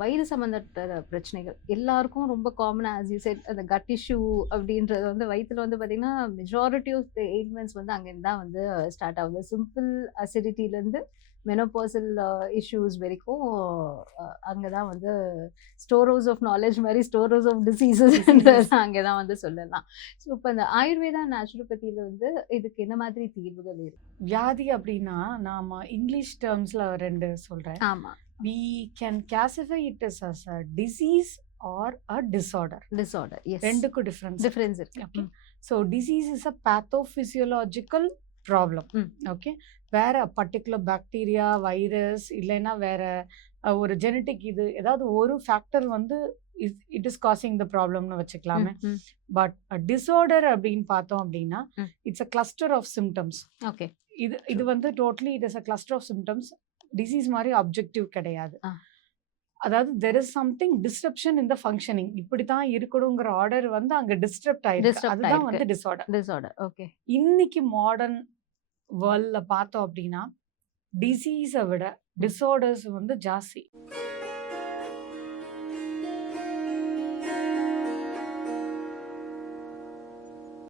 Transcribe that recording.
வயிறு சம்மந்தப்பட்ட பிரச்சனைகள் எல்லாருக்கும் ரொம்ப காமனா ஆஸ் யூ செட் அந்த கட் இஷ்யூ அப்படின்றது வந்து வயித்துல வந்து பார்த்தீங்கன்னா, மெஜாரிட்டி ஆஃப் த எயில்மெண்ட்ஸ் வந்து அங்கேருந்து தான் வந்து ஸ்டார்ட் ஆகுது. சிம்பிள் அசிடிட்டிலேருந்து மெனோபாசல் இஷ்யூஸ் வரைக்கும் அங்கே தான் வந்து ஸ்டோர் ஹவுஸ் ஆஃப் நாலேஜ் மாதிரி ஸ்டோர் ஹவுஸ் ஆஃப் டிசீசஸ் அங்கே தான் வந்து சொல்லலாம். ஸோ இப்போ இந்த ஆயுர்வேதா நேச்சுரோபதியில் வந்து இதுக்கு என்ன மாதிரி தீர்வுகள் இருக்கு? வியாதி அப்படின்னா நாம இங்கிலீஷ் டேர்ம்ஸ்ல ரெண்டு சொல்றேன். ஆமா, we can classify it as a disease or a disorder. Disorder. Yes, ரெண்டுக்கு டிஃபரன்ஸ். டிஃபரன்ஸ் இருக்கு. Okay. So disease is a pathophysiological problem. Okay. வேற பர்டிகுலர் பாக்டீரியா, வைரஸ் இல்லைன்னா வேற ஒரு ஜெனட்டிக் இது ஏதாவது ஒரு ஃபேக்டர் வந்து இட் இஸ் காசிங் த ப்ராப்ளம்னு வச்சுக்கலாமே. பட் டிஸார்டர் அப்படின்னு பார்த்தோம் அப்படின்னா it's a cluster of symptoms. Okay, இது வந்து totally it is a cluster of symptoms. Disease மாதிரி அப்ஜெக்டிவ் கிடையாது. அதாவது there is something disruption in the functioning. இப்படி தான் இருக்கணுங்கிற ஆர்டர் வந்து அங்க டிஸ்டர்ப்ட் ஆயிருக்கு. அதுதான் வந்து டிஸார்டர். டிஸார்டர். ஓகே. இன்னைக்கு மாடர்ன் வேர்ல்ட்ல பார்த்தோம் அப்படின்னா டிசீஸை விட டிஸார்டர்ஸ் வந்து ஜாஸ்தி.